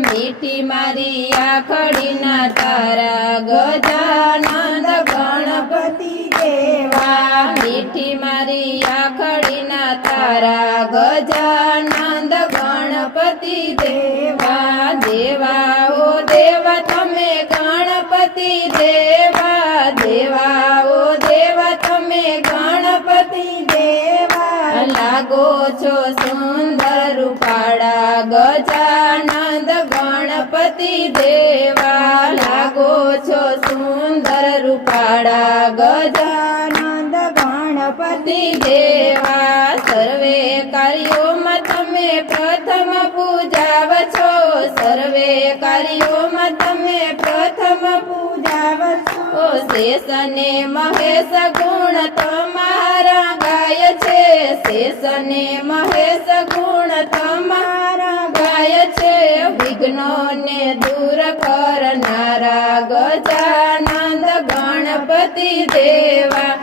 મીઠી મારી આખડીના તારા ગજાનંદ ગણપતિ દેવા મીઠી મારી આખડીના તારા ગજાનંદ ગણપતિ દેવા દેવા ઓ દેવા તમે ગણપતિ દેવા દેવા ઓ દેવા તમે ગણપતિ દેવા લાગો છો સુંદર રૂપાળા ગજાનંદ ગણપતિ દેવા લાગો છો સુંદર રૂપાળા ગજાનંદ ગણપતિ દેવા સર્વે કાર્યોમાં તમે પ્રથમ પૂજાવ છો સર્વે કાર્યોમાં તમે પ્રથમ પૂજાવ છો શેષ ને મહેશ ગુણ તમારા ગાય છે શેષ ને મહેશ ગુણ તમારા ગાય છે વિઘ્નોને દૂર કરનારા ગજાનંદ ગણપતિ દેવા